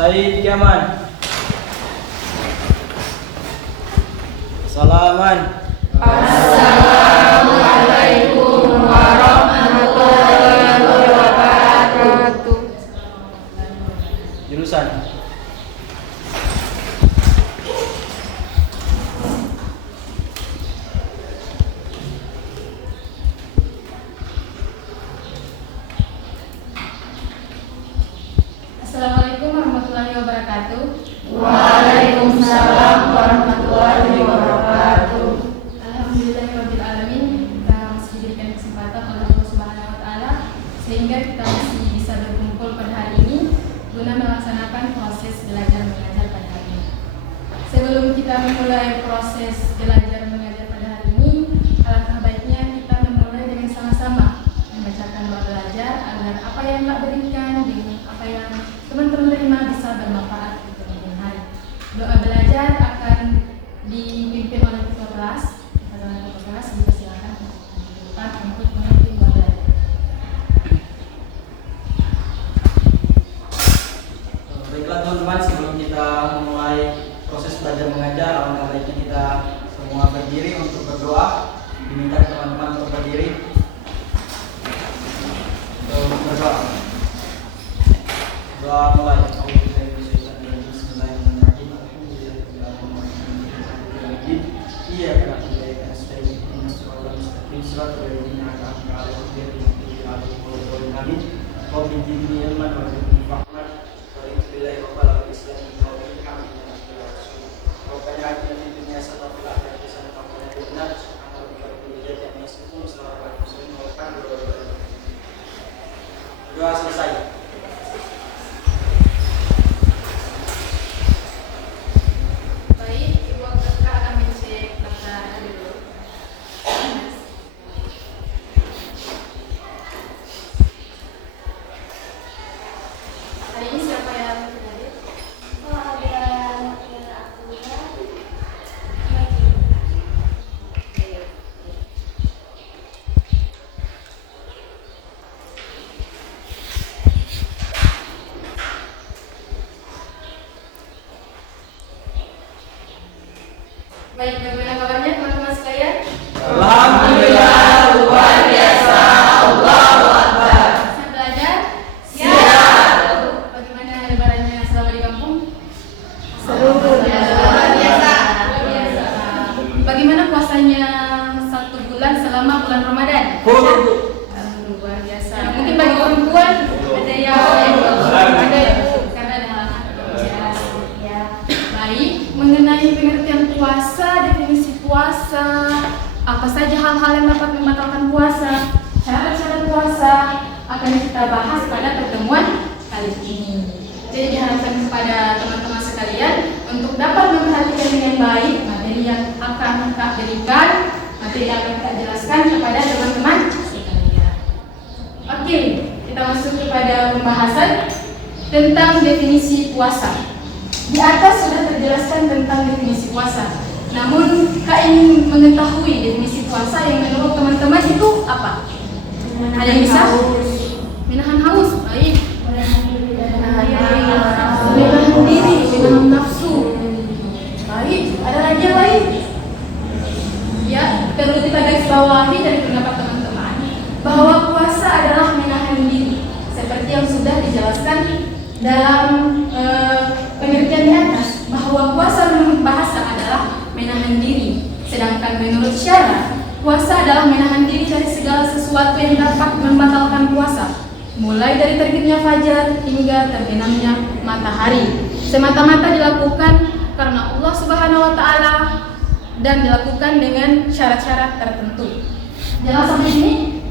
Said Yaman. Salaman. Assalamualaikum warahmatullahi wabarakatuh. Jurusan. Assalamualaikum warahmatullahi wabarakatuh. Waalaikumsalam warahmatullahi wabarakatuh. Alhamdulillahirabbil alamin. Kita masih diberikan kesempatan oleh Allah Subhanahu wa taala sehingga kita masih bisa berkumpul pada hari ini guna melaksanakan proses belajar mengajar pada hari ini. Sebelum kita memulai proses belajar mengajar pada hari ini, alangkah baiknya kita memulai dengan sama-sama membacakan doa belajar agar apa yang Allah berikan dengan apa yang teman-teman terima bisa bermanfaat di kemudian hari. Doa belajar akan dipimpin oleh ketua kelas. Kepada ketua kelas dipersilakan untuk memimpin doa belajar. Baiklah teman-teman, sebelum kita memulai proses belajar mengajar, alangkah baiknya kita semua berdiri untuk berdoa. Diminta teman-teman untuk berdiri untuk berdoa. Doa mulai. Doa selesai. Baik, Ibu Kakak akan mencek daftar dulu. Hari ini siapa yang hadir? Baik, bagaimana kabarnya teman-teman sekalian? Alhamdulillah, luar biasa. Allahu Akbar. Siap belajar? Siap. Bagaimana lebarannya selama di kampung? Seru, Luar biasa. Bagaimana puasanya 1 bulan selama bulan Ramadan? Luar biasa. Mungkin bagi perempuan ada yang ada yang karena ada halangan pekerjaan. Ya. Baik, mengenai pengertian puasa, definisi puasa, apa saja hal-hal yang dapat membatalkan puasa, syarat-syarat puasa akan kita bahas pada pertemuan kali ini. Jadi diharapkan kepada teman-teman sekalian untuk dapat memperhatikan dengan baik materi yang akan Kak berikan, materi yang akan Kak jelaskan kepada teman-teman sekalian. Oke, kita masuk kepada pembahasan tentang definisi puasa. Di atas sudah terjelaskan tentang definisi puasa. Namun, Kak ingin mengetahui definisi puasa yang menurut teman-teman itu apa? Ada yang bisa? Menahan haus. Baik. Menahan diri, menahan nafsu. Baik. Ada lagi yang lain? Ya, perlu kita garis bawahi dari pendapat teman-teman bahwa puasa adalah menahan diri, seperti yang sudah dijelaskan dalam pengertian di atas, bahwa puasa menurut bahasa adalah menahan diri, sedangkan menurut syara puasa adalah menahan diri dari segala sesuatu yang dapat membatalkan puasa, mulai dari terbitnya fajar hingga terbenamnya matahari, semata-mata dilakukan karena Allah Subhanahu wa taala dan dilakukan dengan syarat-syarat tertentu. Jelas sampai sini?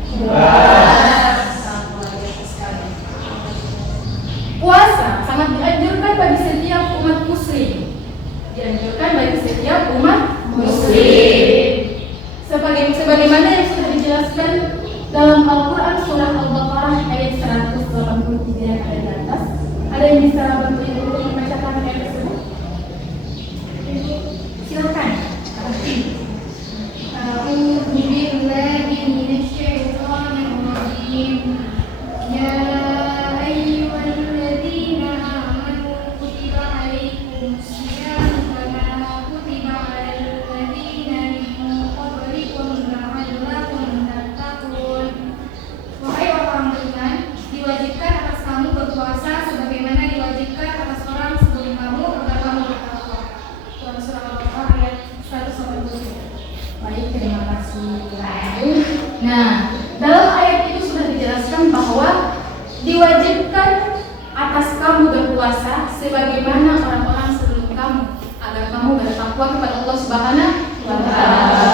Puasa sangat dianjurkan bagi setiap umat muslim. Dianjurkan bagi setiap umat muslim. Sebagaimana yang sudah dijelaskan dalam Al-Quran surah Al-Baqarah ayat 183 yang ada di atas. Ada yang bisa bantu Ibu untuk membacakan ayat tersebut? Silakan. A'udzu billahi minasyaitonir rajim. Ya ayyuhalladzina amanu bertakwa kepada Allah Subhanahu wa Ta'ala.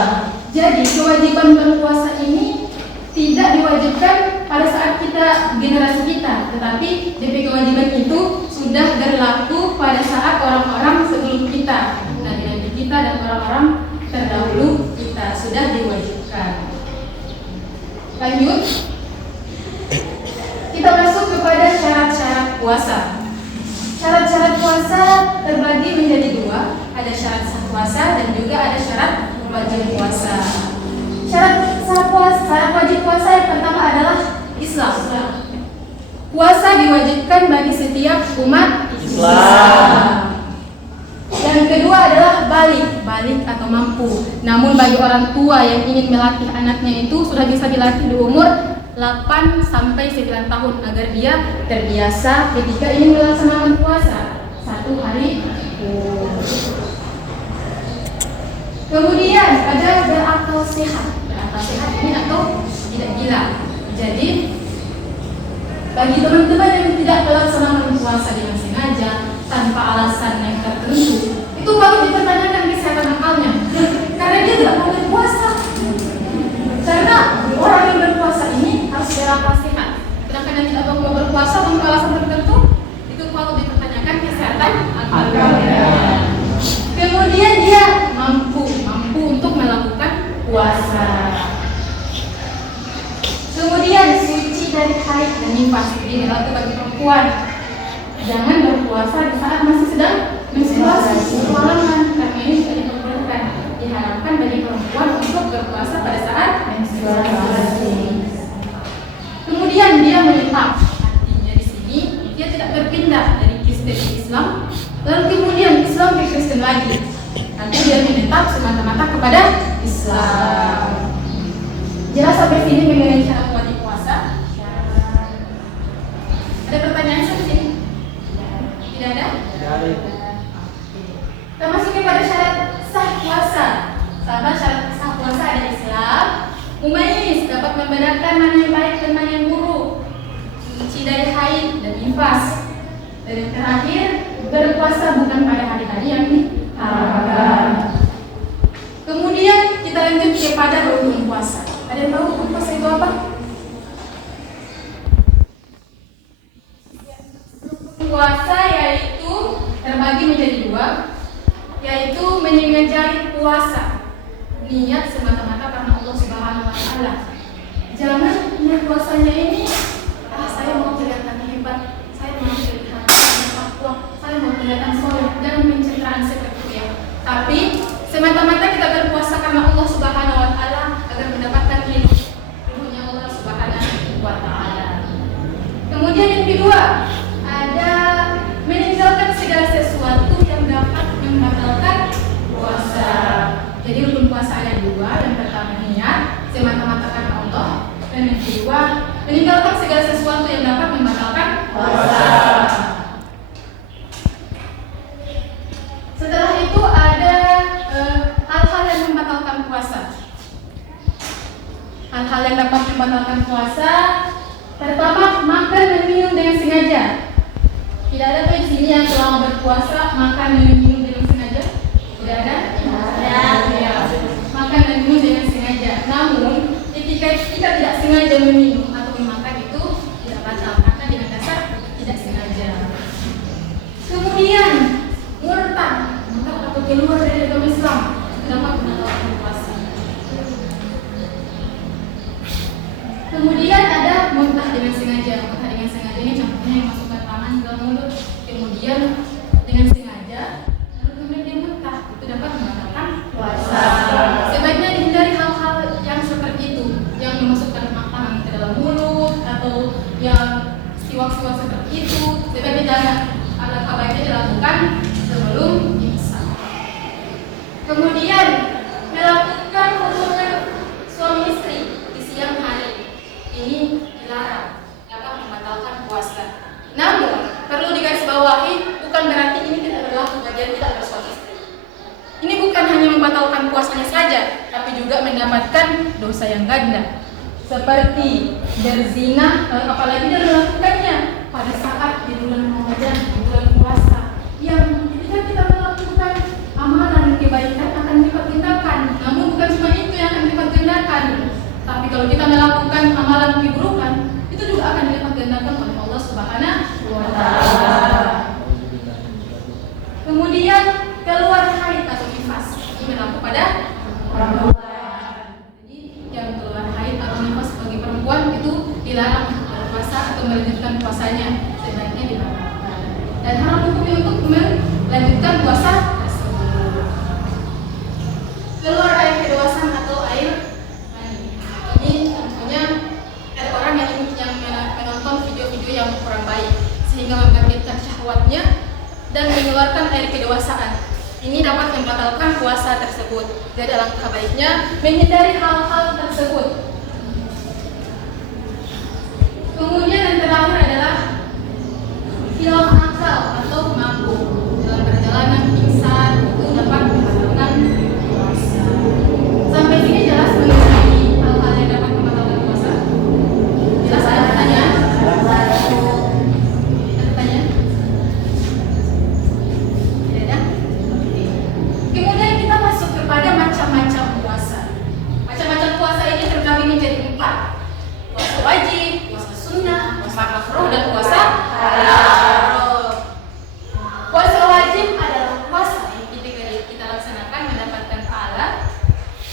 Jadi kewajiban berpuasa ini tidak diwajibkan pada saat kita generasi kita, tetapi DP kewajiban itu sudah berlaku pada saat orang-orang sebelum kita, Nabi kita dan orang-orang terdahulu kita sudah diwajibkan. Lanjut, kita masuk kepada syarat-syarat puasa. Syarat-syarat puasa terbagi menjadi dua, ada syarat sah puasa dan juga ada syarat wajib puasa. Syarat wajib puasa yang pertama adalah Islam. Puasa diwajibkan bagi setiap umat Islam. Yang kedua adalah balik atau mampu. Namun bagi orang tua yang ingin melatih anaknya itu sudah bisa dilatih di umur 8 sampai 9 tahun agar dia terbiasa ketika ingin melaksanakan puasa 1 hari. Kemudian ada berakal sehat. Berakal sehat ini atau tidak gila. Jadi bagi teman-teman yang tidak melaksanakan puasa dengan sengaja tanpa alasan yang tertentu, itu baru dipertanyakan kesehatan akalnya. Karena dia tidak mau berpuasa. Karena orang yang berpuasa ini harus berakal sehat. Sedangkan yang tidak mau berpuasa tanpa alasan tertentu, itu perlu dipertanyakan kesehatan akalnya. Kemudian dia mampu untuk melakukan puasa. Kemudian suci dari haid dan nifas. Ini berlaku bagi perempuan. Jangan berpuasa di saat masih sedang menstruasi kemalangan, karena ini tidak diperbolehkan. Diharapkan bagi perempuan untuk berpuasa pada saat menstruasi. Kemudian dia menetap. Artinya di sini dia tidak berpindah dari Kristen ke Islam, lalu kemudian Islam ke Kristen lagi. Nanti dia menetap semata-mata kepada Islam. Jelas sampai sini mengenai syarat wajib puasa? Ada pertanyaan sampai sini? Tidak ada? Kita masuk kepada syarat sah puasa. Sahabat, syarat sah puasa ada Islam, mumayyiz, dapat membedakan mana yang baik dan mana yang buruk, suci dari haid dan nifas, dan yang terakhir berpuasa bukan pada hari-hari yang diharamkan. Kemudian kita lanjut kepada rukun puasa. Ada yang tahu rukun puasa itu apa? Rukun puasa yaitu terbagi menjadi dua, yaitu mengingari puasa niat semata-mata karena Allah Subhanahu wa Ta'ala. Jangan niat puasanya ini saya mau kelihatan hebat, saya mau kelihatan takwa, saya mau kelihatan soleh. Jangan pencitraan seperti itu ya. Tapi semata-mata kita berpuasa karena Allah Subhanahu wa Ta'ala agar mendapatkan ridhonya Allah Subhanahu wa Ta'ala. Kemudian yang kedua, ada meninggalkan segala sesuatu yang dapat membatalkan puasa. Jadi rukun puasa ada dua, yang pertama niat semata-mata karena Allah, dan yang kedua meninggalkan segala sesuatu yang dapat membatalkan puasa. Setelah itu ada hal-hal yang membatalkan puasa. Hal-hal yang dapat membatalkan puasa, pertama makan dan minum dengan sengaja. Tidak ada tuh di sini yang selama berpuasa makan dan minum dengan sengaja. Tidak ada? Ya. Makan dan minum dengan sengaja. Namun ketika kita tidak sengaja meminum atau memakan itu tidak batal karena dengan dasar tidak sengaja. Kemudian murtad atau keluar dari agama Islam dapat membatalkan puasa. Kemudian ada muntah dengan sengaja. Muntah dengan sengaja ini contohnya yang masukkan tangan ke mulut, kemudian dengan sengaja, lalu kemudian dia muntah, itu dapat membatalkan puasa. Sebaiknya dihindari hal-hal yang seperti itu, yang memasukkan makanan ke dalam mulut atau yang siwak-siwak seperti itu. Sebaiknya jangan. Alangkah baiknya dilakukan sebelum imsak. Kemudian melakukan hubungan suami istri di siang hari. Ini dilarang, dapat membatalkan puasa. Namun perlu digarisbawahi, bukan berarti ini tidak berlaku bagi yang tidak bersuami istri. Ini bukan hanya membatalkan puasanya saja, tapi juga mendapatkan dosa yang ganda, seperti berzina, apalagi dia melakukannya pada saat di bulan Ramadan, di bulan puasa, yang ketika kita melakukan amalan kebaikan berlaku pada perempuan. Jadi yang keluar haid atau nifas bagi perempuan itu dilarang untuk berpuasa atau melanjutkan puasanya, sebaiknya dibatalkan. Dan haram hukumnya untuk melanjutkan puasa tersebut. Keluar air kedewasaan atau air mani. Ini contohnya ada orang yang menonton video-video yang kurang baik sehingga membangkitkan syahwatnya dan mengeluarkan air kedewasaan. Ini dapat membatalkan puasa tersebut. Jadi alangkah baiknya menghindari hal-hal tersebut. Kemudian yang terakhir adalah hilang akal atau mabuk. Dalam perjalanan pingsan itu dapat membatalkan puasa. Sampai sini jelas mengenai hal-hal yang dapat membatalkan puasa. Jelas ada pertanyaan? Ada pertanyaan? Tidak ada? Kemudian kita masuk kepada macam-macam puasa. Macam-macam puasa ini terbagi menjadi 4. Puasa wajib, puasa sunnah, puasa makruh, dan puasa halal. Puasa wajib adalah puasa yang kita laksanakan mendapatkan pahala,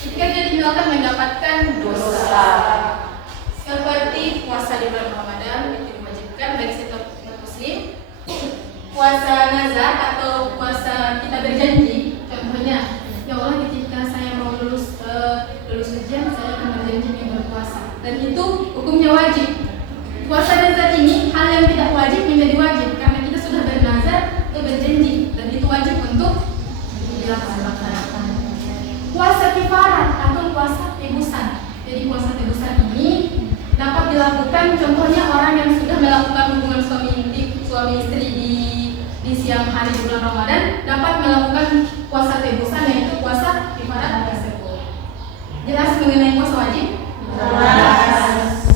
ketika dia tinggalkan mendapatkan dosa. Seperti puasa di bulan Ramadan itu diwajibkan bagi setiap umat muslim. Puasa nazar atau puasa kita berjanji, contohnya, ya Allah ketika saya mau lulus ujian saya akan berjanji ingin berpuasa, dan itu hukumnya wajib. Puasa nazar ini hal yang tidak wajib menjadi wajib karena kita sudah bernazar atau berjanji, dan itu wajib untuk dilaksanakan. Puasa kifarat atau puasa tebusan. Jadi puasa tebusan ini dapat dilakukan, contohnya orang yang sudah melakukan hubungan suami istri di siang hari di bulan Ramadan dapat melakukan puasa tebusan, yaitu puasa kifarat tersebut. Jelas mengenai puasa wajib? Jelas.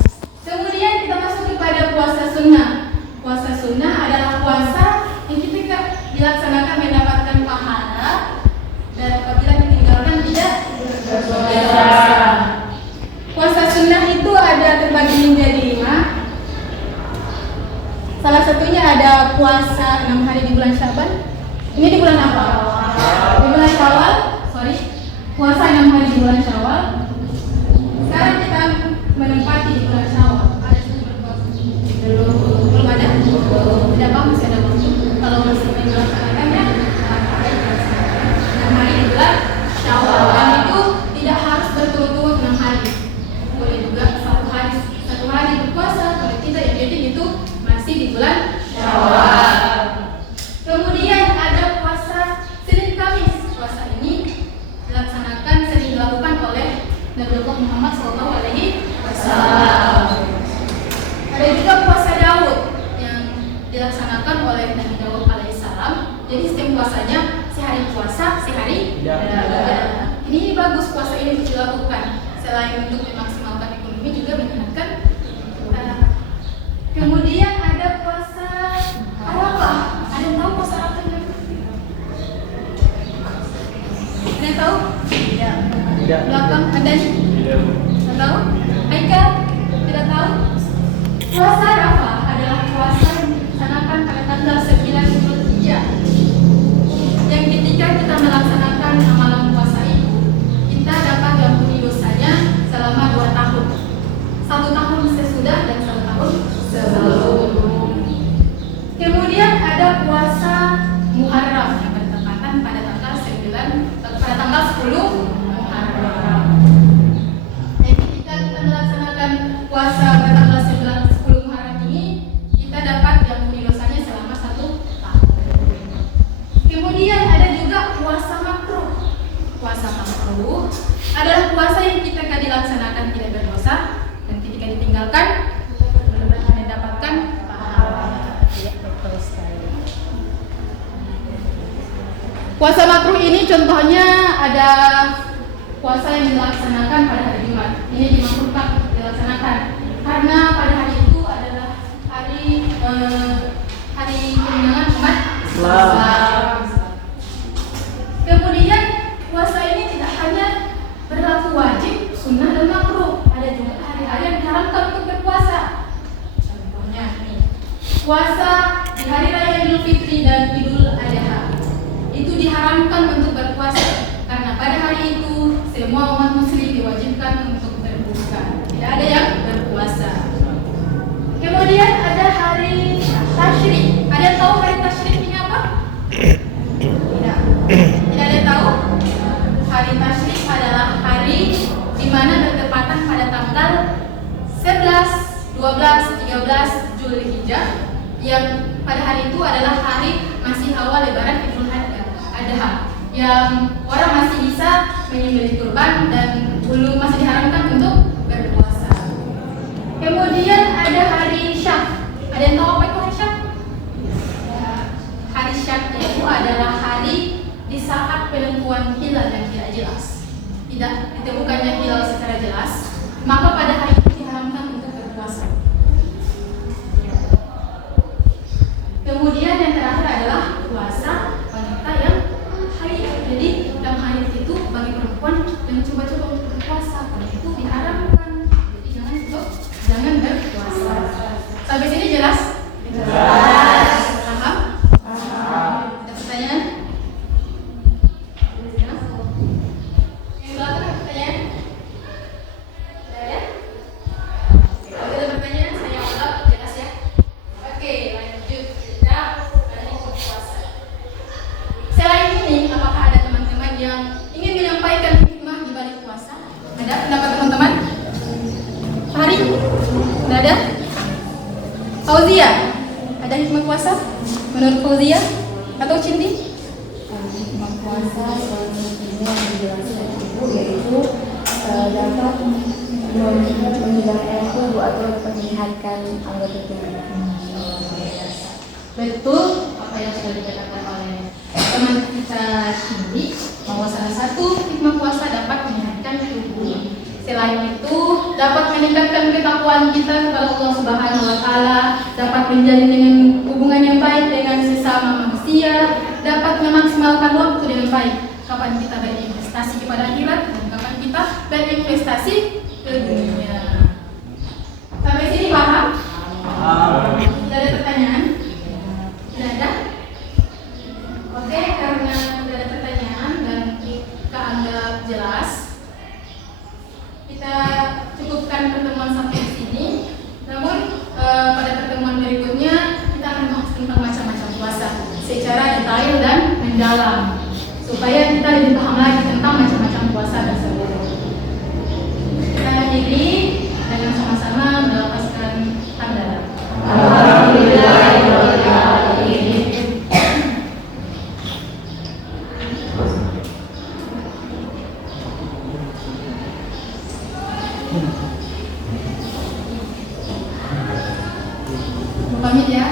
Kemudian kita masuk kepada puasa sunnah. Puasa sunnah adalah puasa yang ketika dilaksanakan mendapatkan pahala dan apabila ditinggalkan tidak berdosa. Puasa sunnah itu ada terbagi menjadi 5. Salah satunya ada puasa 6 hari di bulan Syaban. Ini di bulan apa? Di bulan Syawal. Puasa 6 hari di bulan Syawal. Sekarang kita menempati di bulan Syawal. Ada sudah berpuasa? Belum ada? Tidak apa, masih ada waktu. Kalau masih melaksanakannya, 6 hari di bulan Syawal. Dan itu tidak harus berturut-turut 6 hari. Boleh juga satu hari berpuasa. Kalau tidak, yang penting itu masih di bulan Syawal. Kemudian ada puasa Senin Kamis. Puasa ini sering dilakukan oleh Nabi Muhammad SAW. Ada juga puasa Daud yang dilaksanakan oleh Nabi Daud alaihissalam. Jadi setiap puasanya sehari puasa, sehari ibadah. Ini bagus puasa ini dilakukan selain untuk memaksimalkan ekonomi juga menyenangkan. Kemudian ada puasa Arafah. Ada yang tahu puasa Arafah? Ada yang tahu? Tidak. Belakang ada nih? Tidak. Tahu? Haikal? Tidak tahu? Puasa Arafah adalah puasa yang dilaksanakan pada tanggal 9 Zulhijjah. Yang ketika kita melaksanakan amalan puasa itu, kita dapat diampuni dosanya selama 2 tahun. 1 tahun sesudah dan 1 tahun sebelum. Kemudian ada puasa Muharram yang bertepatan pada tanggal 10 Muharram. Dan ketika kita melaksanakan puasa pada tanggal 10 Muharram ini, kita dapat diampuni dosanya selama 1 tahun. Kemudian ada juga puasa makruh. Puasa makruh adalah puasa yang ketika dilaksanakan tidak berdosa dan ketika ditinggalkan mendapatkan pahala. Betul sekali. Puasa makruh ini contohnya ada puasa yang dilaksanakan pada hari Jumat. Ini dimakruhkan dilaksanakan karena pada hari itu adalah hari kemenangan umat Islam. Kemudian puasa ini tidak hanya berlaku wajib, sunnah dan makruh. Ada juga hari-hari yang diharamkan untuk berpuasa. Contohnya nih, puasa di hari raya Idul Fitri dan Idul Adha itu diharamkan untuk berpuasa karena pada Kemudian ada hari Tasyrik. Ada yang tahu hari Tasyrik ini apa? Tidak. Tidak ada yang tahu? Hari Tasyrik adalah hari di mana bertepatan pada tanggal 11, 12, 13 Zulhijjah, yang pada hari itu adalah hari masih awal Lebaran Idul Adha, yang orang masih bisa menyembelih kurban dan belum masih diharamkan untuk berpuasa. Kemudian ada hari Syak. Ada yang tahu apa itu hari Syak? Hari Syak itu adalah hari di saat penentuan hilal yang tidak jelas, tidak ditemukannya hilal secara jelas, maka pada hari itu diharamkan untuk berpuasa. Kemudian yang terakhir adalah puasa wanita yang haid. Jadi dalam haid itu bagi perempuan yang coba-coba untuk berpuasa, karena itu diharamkan. Jadi jangan berpuasa. Sampai sini jelas? Jelas. Paham? Ada pertanyaan? Jelas? Yang belakang ada pertanyaan? Tidak ada? Kalau ada pertanyaan saya jawab, jelas ya? Oke, lanjut. Kita hari berpuasa. Selain ini, apakah ada teman-teman yang ingin menyampaikan hikmah di balik puasa? Ada pendapat teman-teman? Hari? Tidak ada? Fauzia, ada hikmah puasa? Menurut Fauzia atau Cindy? Hikmah puasa salah satunya yang dijelaskan Ibu yaitu dapat menghilangkan tubuh atau dapat menyehatkan anggota tubuh. Betul apa yang sudah dikatakan oleh teman kita Cindy, bahwa salah satu hikmah puasa dapat menyehatkan tubuh. Selain itu dapat meningkatkan ketakwaan kita kepada Allah Subhanahu wa taala, dapat menjalin dengan hubungan yang baik dengan sesama manusia, dapat memaksimalkan waktu dengan baik. Kapan kita berinvestasi kepada akhirat dan kapan kita berinvestasi ke dunia. Sampai sini paham? Tidak ada pertanyaan? Tidak ada? Oke, karena tidak ada pertanyaan dan kita anggap jelas, kita cukupkan pertemuan sampai di sini. Namun pada pertemuan berikutnya kita akan bahas tentang macam-macam puasa secara detail dan mendalam, supaya kita lebih paham lagi tentang macam-macam puasa tersebut. Kita akhiri dengan sama-sama melafazkan hamdalah. Pamit ya.